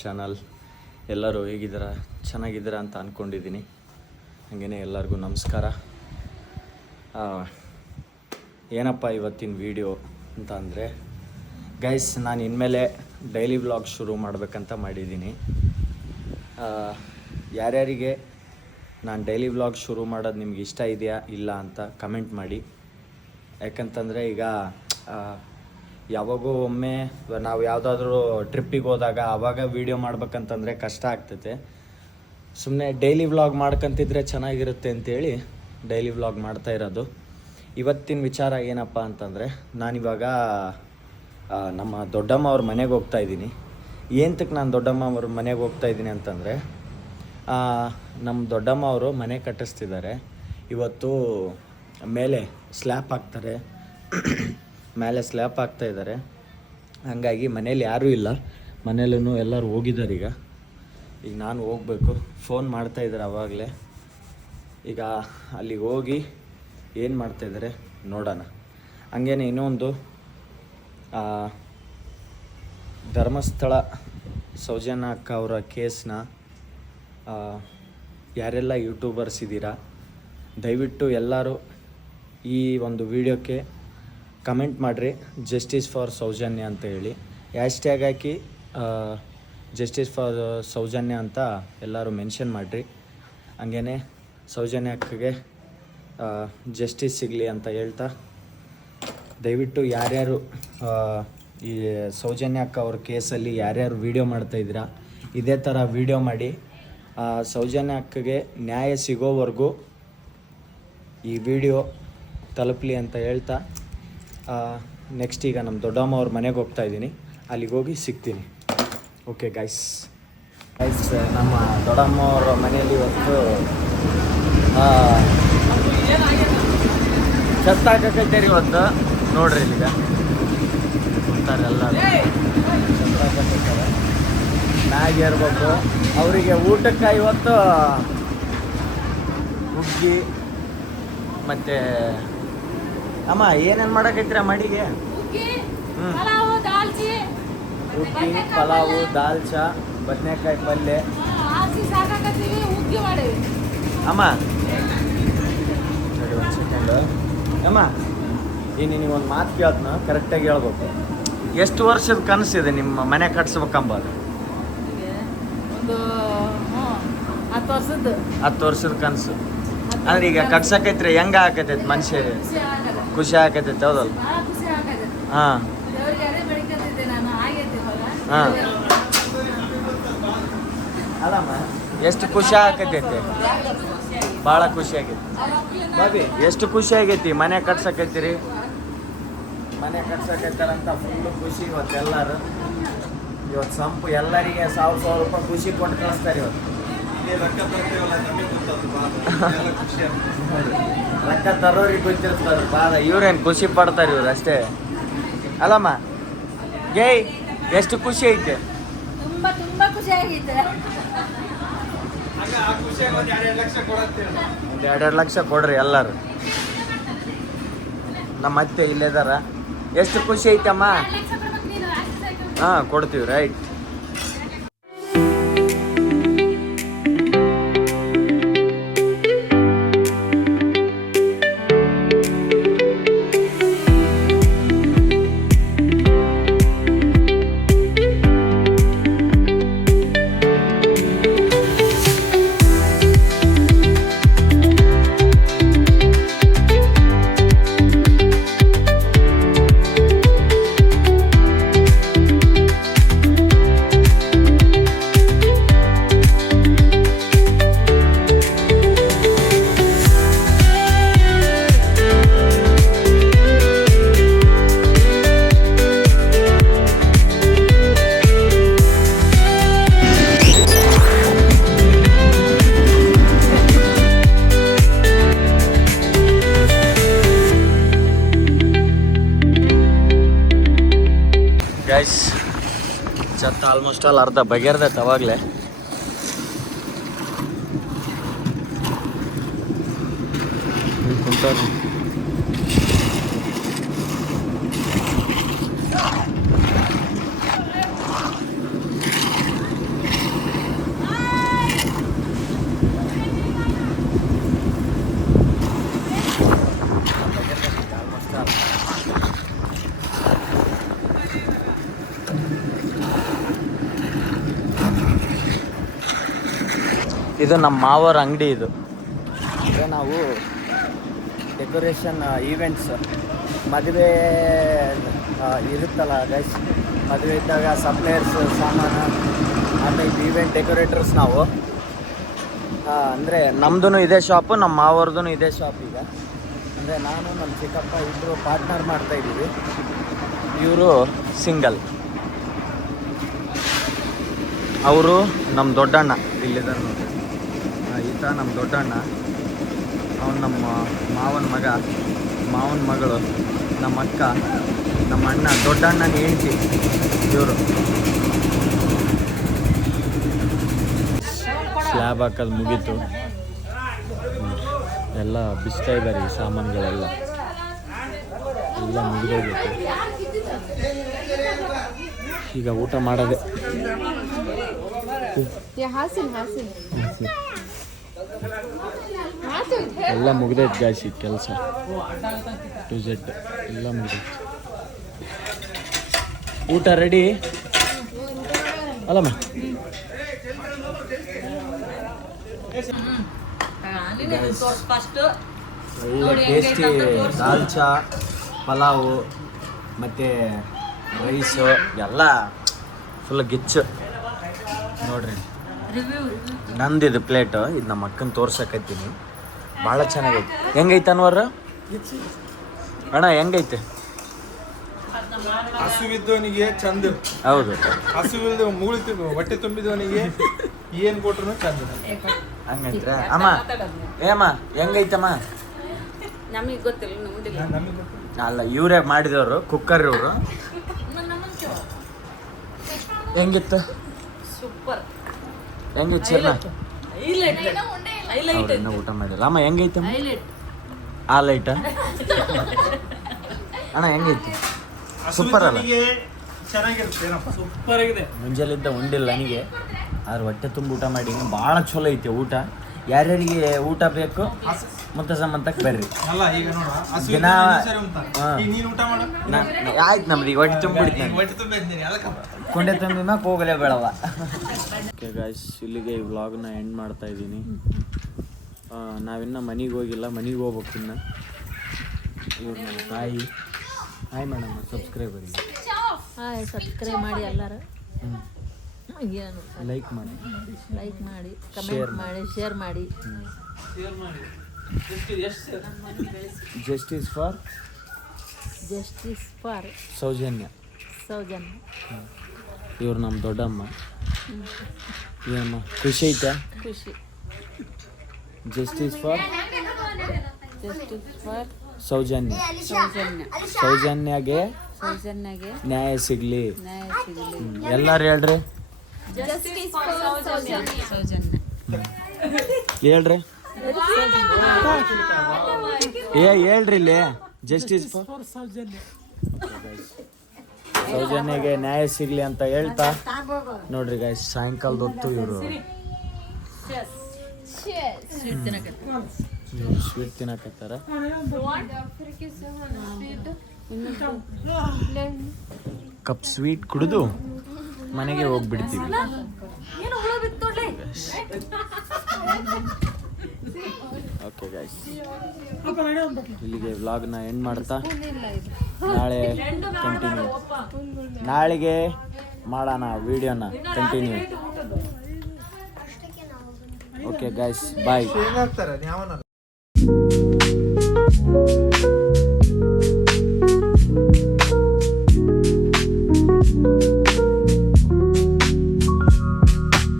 Channel ಎಲ್ಲರೂ ಹೇಗಿದ್ದೀರ? ಚೆನ್ನಾಗಿದ್ದೀರಾ ಅಂತ ಅಂದ್ಕೊಂಡಿದ್ದೀನಿ ಹಾಗೆಯೇ ಎಲ್ಲರಿಗೂ ನಮಸ್ಕಾರ. ಏನಪ್ಪ ಇವತ್ತಿನ ವಿಡಿಯೋ ಅಂತ ಅಂದರೆ ಗೈಸ್ ನಾನು ಇನ್ಮೇಲೆ ಡೈಲಿ ವ್ಲಾಗ್ ಶುರು ಮಾಡಬೇಕಂತ ಮಾಡಿದ್ದೀನಿ. ಯಾರ್ಯಾರಿಗೆ ನಾನು ಡೈಲಿ ವ್ಲಾಗ್ ಶುರು ಮಾಡೋದು ನಿಮ್ಗೆ ಇಷ್ಟ ಇದೆಯಾ, ಇಲ್ಲ ಅಂತ ಕಮೆಂಟ್ ಮಾಡಿ. ಯಾಕಂತಂದರೆ ಈಗ ಯಾವಾಗೋ ಒಮ್ಮೆ ನಾವು ಯಾವುದಾದ್ರೂ ಟ್ರಿಪ್ಪಿಗೆ ಹೋದಾಗ ಆವಾಗ ವೀಡಿಯೋ ಮಾಡ್ಬೇಕಂತಂದರೆ ಕಷ್ಟ ಆಗ್ತೈತೆ. ಸುಮ್ಮನೆ ಡೈಲಿ ವ್ಲಾಗ್ ಮಾಡ್ಕೊಂತಿದ್ರೆ ಚೆನ್ನಾಗಿರುತ್ತೆ ಅಂತೇಳಿ ಡೈಲಿ ವ್ಲಾಗ್ ಮಾಡ್ತಾ ಇರೋದು. ಇವತ್ತಿನ ವಿಚಾರ ಏನಪ್ಪ ಅಂತಂದರೆ, ನಾನಿವಾಗ ನಮ್ಮ ದೊಡ್ಡಮ್ಮ ಅವ್ರ ಮನೆಗೆ ಹೋಗ್ತಾ ಇದ್ದೀನಿ. ಏಂತಕ್ಕೆ ನಾನು ದೊಡ್ಡಮ್ಮ ಅವ್ರ ಮನೆಗೆ ಹೋಗ್ತಾ ಇದ್ದೀನಿ ಅಂತಂದರೆ ನಮ್ಮ ದೊಡ್ಡಮ್ಮ ಅವರು ಮನೆ ಕಟ್ಟಿಸ್ತಿದ್ದಾರೆ. ಇವತ್ತು ಮೇಲೆ ಸ್ಲ್ಯಾಪ್ ಹಾಕ್ತಾರೆ. ಮೇಲೆ ಸ್ಲ್ಯಾಪ್ ಹಾಕ್ತಾ ಇದ್ದಾರೆ. ಹಾಗಾಗಿ ಮನೇಲಿ ಯಾರೂ ಇಲ್ಲ. ಮನೇಲೂ ಎಲ್ಲರೂ ಹೋಗಿದ್ದಾರೆ ಈಗ. ಈಗ ನಾನು ಹೋಗಬೇಕು. ಫೋನ್ ಮಾಡ್ತಾಯಿದ್ದಾರೆ ಆವಾಗಲೇ ಈಗ ಅಲ್ಲಿಗೆ ಹೋಗಿ ಏನು ಮಾಡ್ತಾಯಿದ್ದಾರೆ ನೋಡೋಣ. ಹಂಗೇನೆ ಇನ್ನೊಂದು ಧರ್ಮಸ್ಥಳ ಸೌಜನ್ಯ ಅಕ್ಕ ಅವರ ಕೇಸ್ನ ಯಾರೆಲ್ಲ ಯೂಟ್ಯೂಬರ್ಸ್ ಇದ್ದೀರಾ, ದಯವಿಟ್ಟು ಎಲ್ಲರೂ ಈ ಒಂದು ವಿಡಿಯೋಕ್ಕೆ ಕಮೆಂಟ್ ಮಾಡಿರಿ. ಜಸ್ಟಿಸ್ ಫಾರ್ ಸೌಜನ್ಯ ಅಂತ ಹೇಳಿ. ಹ್ಯಾಶ್ಟ್ಯಾಗ್ ಹಾಕಿ ಜಸ್ಟಿಸ್ ಫಾರ್ ಸೌಜನ್ಯ ಅಂತ ಎಲ್ಲರೂ ಮೆನ್ಷನ್ ಮಾಡಿರಿ. ಹಂಗೇ ಸೌಜನ್ಯ ಅಕ್ಕಗೆ ಜಸ್ಟಿಸ್ ಸಿಗಲಿ ಅಂತ ಹೇಳ್ತಾ, ದಯವಿಟ್ಟು ಯಾರ್ಯಾರು ಈ ಸೌಜನ್ಯ ಅಕ್ಕ ಅವ್ರ ಕೇಸಲ್ಲಿ ಯಾರ್ಯಾರು ವೀಡಿಯೋ ಮಾಡ್ತಾಯಿದ್ದೀರಾ ಇದೇ ಥರ ವೀಡಿಯೋ ಮಾಡಿ ಸೌಜನ್ಯ ಅಕ್ಕಗೆ ನ್ಯಾಯ ಸಿಗೋವರೆಗೂ ಈ ವಿಡಿಯೋ ತಲುಪಲಿ ಅಂತ ಹೇಳ್ತಾ ನೆಕ್ಸ್ಟ್ ಈಗ ನಮ್ಮ ದೊಡ್ಡಮ್ಮ ಅವ್ರ ಮನೆಗೆ ಹೋಗ್ತಾ ಇದ್ದೀನಿ. ಅಲ್ಲಿಗೆ ಹೋಗಿ ಸಿಗ್ತೀನಿ. ಓಕೆ ಗೈಸ್ ಗೈಸ್ ನಮ್ಮ ದೊಡ್ಡಮ್ಮ ಅವರ ಮನೆಯಲ್ಲಿ ಇವತ್ತು ಛತ್ ರೀ ಇವತ್ತು. ನೋಡ್ರಿ ಕುಂತಾರೆ ಎಲ್ಲ ಛತ್ ಹಾಕಕೈತಾರೆ ಮ್ಯಾಗ ಇರ್ಬೇಕು ಅವರಿಗೆ ಊಟಕ್ಕೆ ಇವತ್ತು ಹುಗ್ಗಿ ಮತ್ತೆ ಅಮ್ಮ ಏನೇನು ಮಾಡಕೈತ್ರಿ ಮಡಿಗೆ? ಹ್ಞೂ ಹ್ಮ್. ಪಲಾವು ದಾಲ್ಚಿ. ಬದನೆಕಾಯಿ ಪಲ್ಯ ಅಮ್ಮ. ಸರಿ ಒಂದು ಸೆಕೆಂಡು ಅಮ್ಮ ಈ ನಿನಗೆ ಒಂದು ಮಾತು ಕೇಳ್ತನ ಕರೆಕ್ಟಾಗಿ ಹೇಳ್ಬೇಕು. ಎಷ್ಟು ವರ್ಷದ ಕನಸಿದೆ ನಿಮ್ಮ ಮನೆ ಕಟ್ಸ್ಬೇಕಂಬದು ಹೀಗೆ ಒಂದು ಹ್ಞೂ ಹತ್ತು ವರ್ಷದ ಹತ್ತು ವರ್ಷದ ಕನಸು. ಅಂದ್ರೆ ಈಗ ಕಟ್ಸಕೈತ್ರಿ ಹೆಂಗ ಆಕತೈತಿ ಮನುಷ್ಯ ಖುಷಿ ಆಕತೈತೆ ಹೌದಲ್ಲ? ಹಾಂ. ಹಾ. ಎಷ್ಟು ಖುಷಿ ಆಕತೈತಿ ಭಾಳ ಖುಷಿ ಆಗೈತಿ. ಎಷ್ಟು ಖುಷಿ ಆಗೈತಿ? ಮನೆ ಕಟ್ಸಕೈತಿರಿ? ಮನೆ ಕಟ್ಸಕೈತಾರಂತ ಫುಲ್ ಖುಷಿ ಇವತ್ತು ಎಲ್ಲರೂ ಇವತ್ತು ಸಂಪು ಎಲ್ಲರಿಗೆ ಸಾವಿರ ಸಾವಿರ ರೂಪಾಯಿ ಖುಷಿ ಕೊಟ್ಟು ಕಳಿಸ್ತಾರೆ ಇವತ್ತು. ರೊಕ್ಕ ತರೋರಿಗೆ ಗೊತ್ತಿರ್ತದೆ ಬಾಳ ಇವ್ರೇನು ಖುಷಿ ಪಡ್ತಾರೆ ಇವ್ರು ಅಷ್ಟೇ? ಅಲ್ಲಮ್ಮ ಗೇ ಎಷ್ಟು ಖುಷಿ ಐತೆ? ತುಂಬಾ ತುಂಬಾ ಖುಷಿ ಆಗೈತೆ ಒಂದು ಎರಡೆರಡು ಲಕ್ಷ ಕೊಡ್ರಿ ಎಲ್ಲರೂ. ನಮ್ಮ ಅತ್ತೆ ಇಲ್ಲೇದಾರ ಎಷ್ಟು ಖುಷಿ ಐತಮ್ಮ? ಹಾಂ ಕೊಡ್ತೀವಿ ರೈಟ್ ಗೈಸ್ ಚತ್ತ ಆಲ್ಮೋಸ್ಟ್ ಆಲ್ ಅರ್ಧ ಬಗೆರ್ದೈತೆ ಅವಾಗಲೇ. ಕುಂತಾರ ಇದು ನಮ್ಮ ಮಾವರ ಅಂಗಡಿ ಇದು. ಅಂದರೆ ನಾವು ಡೆಕೋರೇಷನ್ ಈವೆಂಟ್ಸ್ ಮದುವೆ ಇರುತ್ತಲ್ಲ ಗೈಸ್ ಮದುವೆ ಇದ್ದಾಗ ಸಪ್ಲೈಯರ್ಸ್ ಸಾಮಾನು ಆಮೇಲೆ ಈವೆಂಟ್ ಡೆಕೋರೇಟರ್ಸ್ ನಾವು. ಅಂದರೆ ನಮ್ಮದು ಇದೇ ಶಾಪು ನಮ್ಮ ಮಾವರ್ದೂ ಇದೇ ಶಾಪ್ ಈಗ. ಅಂದರೆ ನಾನು ನಮ್ಮ ಚಿಕ್ಕಪ್ಪ ಇಬ್ಬರು ಪಾರ್ಟ್ನರ್ ಮಾಡ್ತಾ ಇದ್ದೀವಿ. ಇವರು ಸಿಂಗಲ್ ಅವರು ನಮ್ಮ ದೊಡ್ಡಣ್ಣ ಆ, ಈತ ನಮ್ಮ ದೊಡ್ಡಣ್ಣ. ಅವನು ನಮ್ಮ ಮಾವನ ಮಗ. ಮಾವನ ಮಗಳು ನಮ್ಮ ಅಕ್ಕ ನಮ್ಮ ಅಣ್ಣ ದೊಡ್ಡಣ್ಣನ ಹೆಂಡತಿ ಇವರು. ಸ್ಲ್ಯಾಬ್ ಹಾಕೋದು ಮುಗೀತು. ಎಲ್ಲ ಬಿಸ್ತಾ ಇದ್ದಾರೆ ಈ ಸಾಮಾನುಗಳೆಲ್ಲ. ಎಲ್ಲ ಮುಗಿದೋಗ್ಬೇಕು ಈಗ ಊಟ ಮಾಡೋದೆ. ಎಲ್ಲ ಮುಗಿದೈತೆ ಗಾಯ್ಸ್ ಈ ಕೆಲಸ. ಟು ಜೆಡ್ ಎಲ್ಲ ಮುಗಿದೈತೆ. ಊಟ ರೆಡಿ ಅಲ್ಲಮ್ಮ ಒಳ್ಳೆ ಟೇಸ್ಟಿ ದಾಲ್ ಚಾ ಪಲಾವು ಮತ್ತು ರೈಸು ಎಲ್ಲ ಫುಲ್ ಗಿಚ್ಚು. ನೋಡ್ರಿ. ರಿವ್ಯೂ ಇದು ಪ್ಲೇಟ್ ಇದು ನಮ್ಮ ಅಕ್ಕನ ತೋರ್ಸಕತ್ತೀನಿ. ಭಾಳ ಚೆನ್ನಾಗೈತೆ. ಹೆಂಗೈತೆ ಅನ್ವರ? ಅಣ್ಣ ಹೆಂಗೈತೆ? ಹಸುವಿದ್ದವನಿಗೆ ಚಂದ. ಹೌದು. ಹಸುವಿಲ್ದ ಮುಗುಳಿ ಹೊಟ್ಟೆ ತುಂಬಿದವನಿಗೆ ಏನ್ ಕೊಟ್ರು ಚಂದ. ಹಂಗೈತ್ರ? ಅಮ್ಮ ಏಮ್ಮ ಹೆಂಗೈತಮ್ಮ? ನಮಗೆ ಗೊತ್ತಿಲ್ಲ ನಮ್ದಿಲ್ಲ. ಅಲ್ಲ ಇವರೇ ಮಾಡಿದವರು ಕುಕ್ಕರ್ ಇವರು. ಹೆಂಗಿತ್ತು? ಸೂಪರ್. ಹೆಂಗಿತ್ತು ಚಿನ್ನ ಹೈಲೈಟ್ ಹೈಲೈಟ್. ಅವ್ರು ಇನ್ನೂ ಊಟ ಮಾಡಿಲ್ಲ. ಅಮ್ಮ ಹೆಂಗೈತೆ? ಹೈಲೈಟ್. ಆ ಲೈಟ ಅಣ್ಣ ಹೆಂಗೈತಿ? ಸೂಪರ್ ಅಲ್ಲ? ಹಸುವಿದ್ದವನಿಗೆ ಚೆನ್ನಾಗಿರುತ್ತೆ ಏನಪ್ಪ? ಸೂಪರ್ ಆಗಿದೆ. ಮುಂಜಾಲಿದ್ದ ಉಂಡಿಲ್ಲ ನನಗೆ ಆದ್ರೆ ಹೊಟ್ಟೆ ತುಂಬ ಊಟ ಮಾಡಿ ಭಾಳ ಚಲೋ ಐತೆ ಊಟ. ಯಾರ್ಯಾರಿಗೆ ಊಟ ಬೇಕು? ಮುತ್ತ ಸಂಬಂಧಕ್ಕೆ ಬರ್ರಿ. ಅಲ್ಲ ಈಗ ನೋಡ ಹಸು ದಿನ- ಸರಿ ಉಂಟ ಹಾ. ಈಗ ನೀನ್ ಊಟ ಮಾಡು. ನಾ- ನಾ- ಆಯ್ತು ನಮ್ದು ಈಗ ಹೊಟ್ಟೆ ತುಂಬಿಡ್ತು ಈಗ ಹೊಟ್ಟೆ ತುಂಬ ಇದ್ದೀನಿ ಅದಕ್ಕಪ್ಪ ಕುಂಡೆ ತುಂಬಿ ಮ್ಯಾಗ ಹೋಗಲೇ ಬೇಡವ. ಓಕೆ ಗಾಯ್ಸ್ ಇಲ್ಲಿಗೆ ಈ ವ್ಲಾಗ್ನ ಎಂಡ್ ಮಾಡ್ತಾ ಇದ್ದೀನಿ. ನಾವಿನ್ನ ಮನೆಗೆ ಹೋಗಿಲ್ಲ ಮನೆಗೆ ಹೋಗ್ಬೇಕು ಇನ್ನು. ಇವ್ರು ನಮ್ಮ ತಾಯಿ. ಹಾಯ್ ಮೇಡಮ್ ಸಬ್ಸ್ಕ್ರೈಬರಿಗೆ ಹಾಯ್ ಸಬ್ಸ್ಕ್ರೈಬ್ ಮಾಡಿ ಎಲ್ಲರೂ. ಏನು ಲೈಕ್ ಮಾಡಿ. ಲೈಕ್ ಮಾಡಿ Share ಶೇರ್ ಮಾಡಿ. ಶೇರ್ ಮಾಡಿ. Justice for justice for Soujanya. Soujanya. ಇವ್ರು ನಮ್ಮ ದೊಡ್ಡಮ್ಮ. ಏನಮ್ಮ? ಖುಷಿ ಐತಾ? ಖುಷಿ. Justice for justice for Soujanya. Soujanya. ಸೌಜನ್ಯಗೆ ಸೌಜನ್ಯಗೆ ನ್ಯಾಯ ಸಿಗ್ಲಿ. ನ್ಯಾಯ ಸಿಗಲಿ. ಎಲ್ಲಾರು ಹೇಳ್ರಿ. Justice for Soujanya Soujanya. ಹೇಳ್ರಿ. ಏ ಹೇಳ್ರಿ ಇಲ್ಲಿ. ಜಸ್ಟಿಸ್ ಫಾರ್ ಸೌಜನ್ಯಗೆ ನ್ಯಾಯ ಸಿಗ್ಲಿ ಅಂತ ಹೇಳ್ತಾ. ನೋಡ್ರಿ ಗಾಯ್ಸ್ ಸಾಯಂಕಾಲದ ಹೊತ್ತು ಇವರು ಸ್ವೀಟ್ ತಿನ್ನಕತ್ತಾರ. ಕಪ್ ಸ್ವೀಟ್ ಕುಡಿದು ಮನೆಗೆ ಹೋಗ್ಬಿಡ್ತೀವಿ. ಓಕೆ ಗೈಸ್ ಇಲ್ಲಿಗೆ ವ್ಲಾಗ್ನ ಎಂಡ್ ಮಾಡ್ತಾ. ನಾಳೆ ಕಂಟಿನ್ಯೂ ನಾಳೆಗೆ ಮಾಡೋಣ ವಿಡಿಯೋನ ಕಂಟಿನ್ಯೂ ಓಕೆ ಗಾಯ್ಸ್ ಬಾಯ್